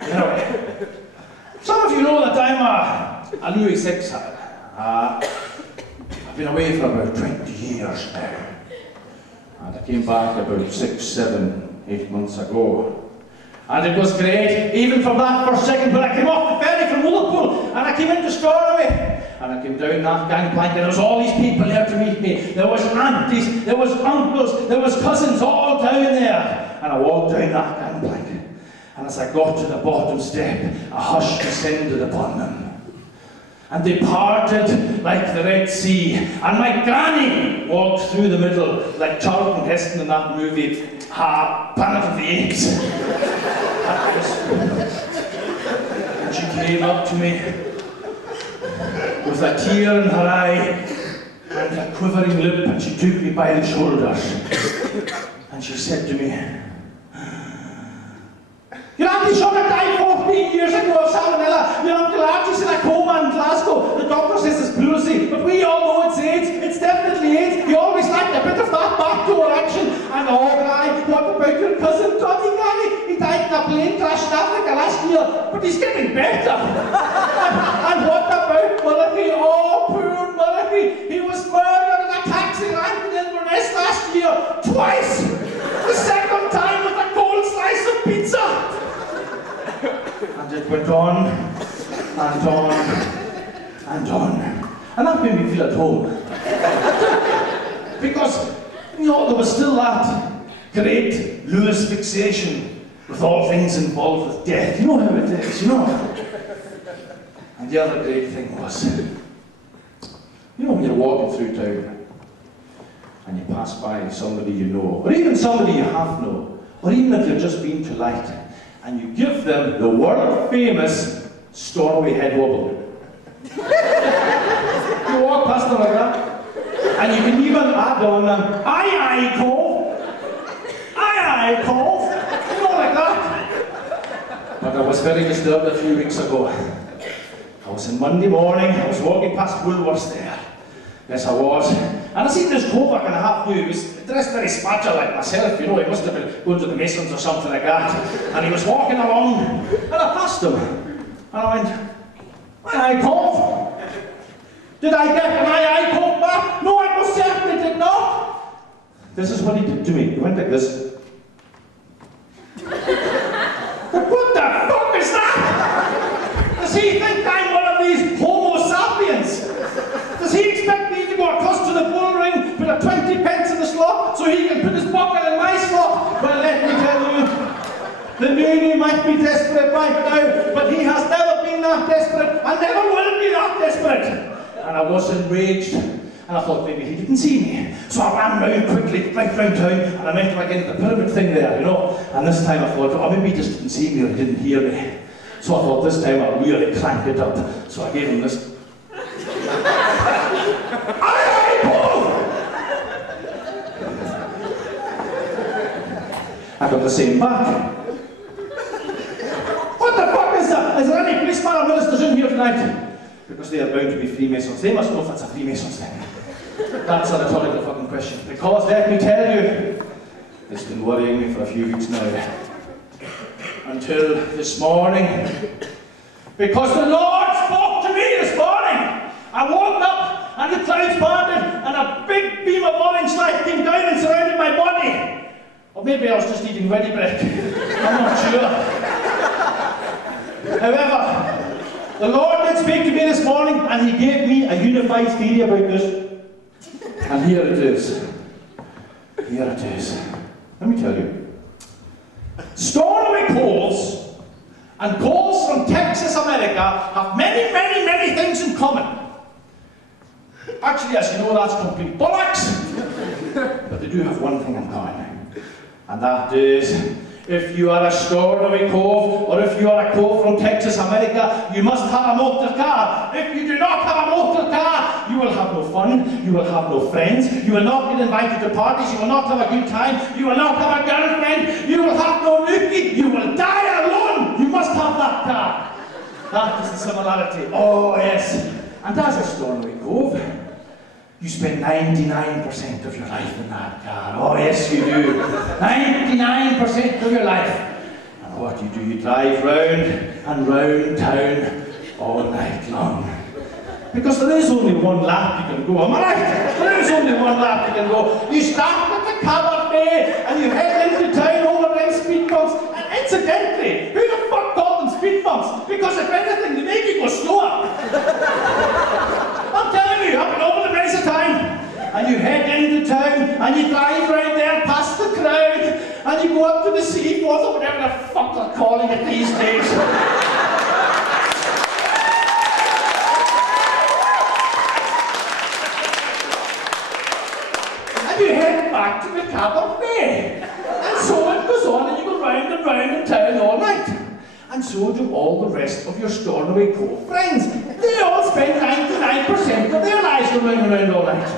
Anyway, some of you know that I'm a Louis VI. I've been away for about 20 years now. And I came back about 6, 7, 8 months ago. And it was great, even for that first second, when I came off the ferry from Liverpool and I came into Stornoway. And I came down that gangplank and there was all these people there to meet me. There was aunties, there was uncles, there was cousins all down there. And I walked down that gangplank. And as I got to the bottom step, a hush descended upon them. And they parted like the Red Sea. And my granny walked through the middle like Charlton Heston in that movie, Planet of the Apes. And she came up to me with a tear in her eye and a quivering lip, and she took me by the shoulders. And she said to me, "Your Auntie Shauna died 14 years ago of salmonella. Your Uncle Archie's in a coma in Glasgow. The doctor says it's pleurisy, but we all know it's AIDS. It's definitely AIDS. He always liked a bit of that backdoor action. And oh, Granny, what about your cousin Tony, Granny? He died in a plane crash in Africa last year, but he's getting better. and what about Murray? Oh, poor Murray. He was murdered in a taxi rank in Inverness last year, twice. The second time with a cold slice of pizza." And it went on, and on, and on. And that made me feel at home. Because, you know, there was still that great Lewis fixation with all things involved with death. You know how it is, you know. And the other great thing was, you know, when you're walking through town and you pass by somebody you know, or even somebody you have known, or even if you've just been to light, and you give them the world-famous Stornoway head wobble. You walk past them like that, and you can even add on them, aye, cove, aye, cove, you know, like that. But I was very disturbed a few weeks ago. I was in Monday morning, I was walking past Woolworths there. Yes, I was. And I seen this cove I kind of half knew. He was dressed very spatcher like myself, you know. He must have been going to the Masons or something like that. And he was walking along, and I passed him. And I went, "Aye, cove. Did I get an aye, cove back? No, I most certainly did not." This is what he did to me. He went like this. What the fuck is that? Does he think I'm one of these Homo sapiens? Does he expect me to go across to the bull ring, put a 20 pence in the slot, so he can put his pocket in my slot? Well, let me tell you, the noonoo might be desperate right now, but he has never been that desperate, and never will be that desperate. And I was enraged, and I thought maybe he didn't see me. So I ran round quickly, right round town, and I went back into the pyramid thing there, you know. And this time I thought, oh, maybe he just didn't see me or he didn't hear me. So I thought this time I'll really crank it up. So I gave him this. I got the same back. What the fuck is that? Is there any policeman or ministers in here tonight? Because they are bound to be Freemasons. They must know if that's a Freemasons thing. That's a rhetorical fucking question. Because let me tell you, it's been worrying me for a few weeks now. Until this morning. Because the Lord spoke to me this morning. I woke up and the clouds parted and a big beam of orange light came down and surrounded my body. Or maybe I was just eating ready bread. I'm not sure. However, the Lord did speak to me this morning and he gave me a unified theory about this. And here it is. Here it is. Let me tell you. Stornoway coals and coals from Texas, America have many, many, many things in common. Actually, as you know, that's complete bollocks. But they do have one thing in common. And that is, if you are a Stornoway cove, or if you are a cove from Texas, America, you must have a motor car. If you do not have a motor car, you will have no fun, you will have no friends, you will not get invited to parties, you will not have a good time, you will not have a girlfriend, you will have no nookie, you will die alone. You must have that car. That is the similarity. Oh yes. And as a Stornoway cove, you spend 99% of your life in that car. Oh yes, you do. 99% of your life. And what do? You drive round and round town all night long. Because there is only one lap you can go, am I right? There is only one lap you can go. You start at the cabaret and you head into town over around speed bumps. And incidentally, who the fuck called them speed bumps? Because if anything, they make you go slower. I'm telling you, I've been over the place of time. And you head into town and you drive right there past the crowd and you go up to the seaforth or whatever the fuck they're calling it these days. You head back to the cabaret. And so it goes on and you go round and round in town all night. And so do all the rest of your Stornoway Cove friends. They all spend 99% of their lives going round and round all night.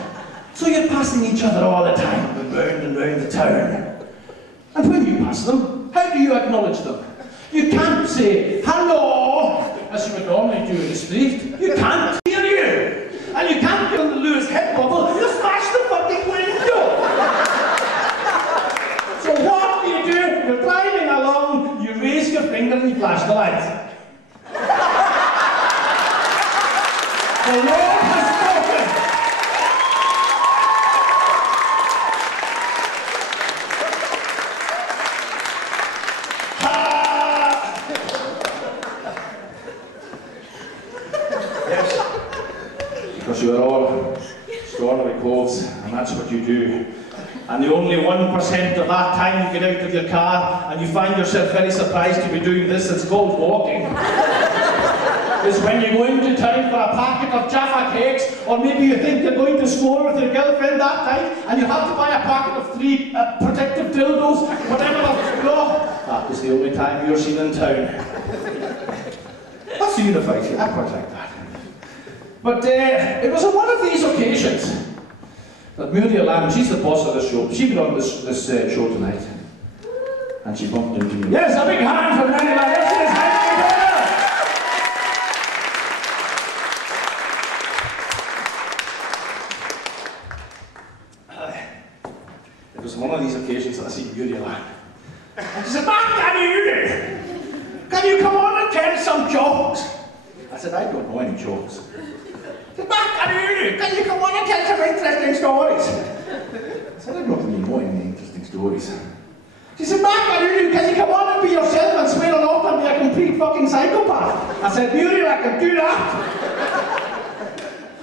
So you're passing each other all the time, and round the town. And when you pass them, how do you acknowledge them? You can't say, hello, as you would normally do in the street. You can't hear you. And you can't get on the Lewis head bubble, you smash the fucking window. So what do? You're driving along, you raise your finger and you flash the lights. The Lord has spoken. Because you are all Stornoway Coves, and that's what you do. And the only 1% of that time you get out of your car and you find yourself very surprised to be doing this, it's called walking, is when you go into town for a packet of Jaffa cakes, or maybe you think you're going to score with your girlfriend that night and you have to buy a packet of 3 protective dildos, whatever, you know. That is the only time you're seen in town. That's the unified, I quite like that. But it was on one of these occasions that Muriel Lamb, she's the boss of the show, she got on this show tonight. And she bumped into me. Yes, a big hand for Muriel Lamb. Yes, it is. It was one of these occasions that I see Muriel Lamb. And she said, Mark, can you come on and tell some jokes? I said, I don't know any jokes. Can you come on and tell some interesting stories? I said, I don't really know any interesting stories. She said, Mark, can you come on and be yourself and swear an oath and be a complete fucking psychopath? I said, Muriel, I can do that.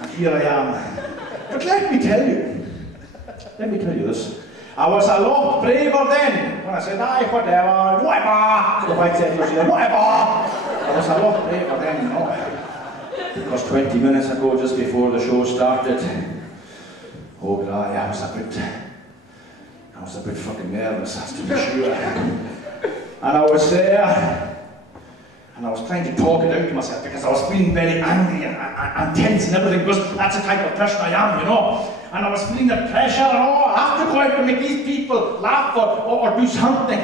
And here I am. But let me tell you this. I was a lot braver then. When I said, aye, whatever, the white said, whatever. I was a lot braver then, you know. Because 20 minutes ago, just before the show started, oh God, I was a bit fucking nervous, that's to be sure. And I was there, and I was trying to talk it out to myself because I was feeling very angry and tense and everything, because that's the type of person I am, you know. And I was feeling the pressure, and I have to go out and make these people laugh or do something.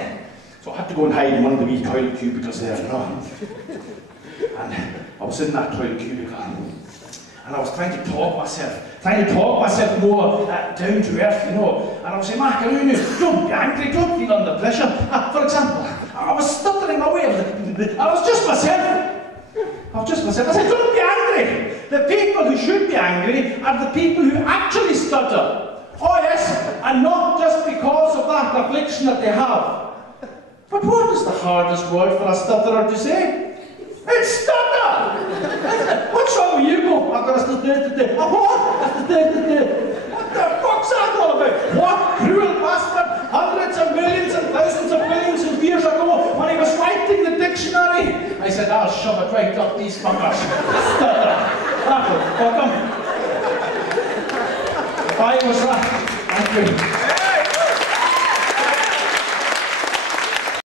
So I had to go and hide in one of the wee toilet cubicles there, you know. And I was in that toilet cubicle, and I was trying to talk myself more down to earth, you know. And I was saying, Mark, don't be angry, don't feel under pressure. For example, I was stuttering away, and I was just myself. I said, don't be angry. The people who should be angry are the people who actually stutter. Oh yes, and not just because of that affliction that they have. But what is the hardest word for a stutterer to say? It's stutter! What's wrong with you? I've got a stutter. What the fuck's that all about? What cruel bastard, hundreds of millions and thousands of millions of years ago, when he was writing the dictionary, I said, I'll shove it right up these fuckers. Stutter. That will fuck 'em. If I was that, thank you.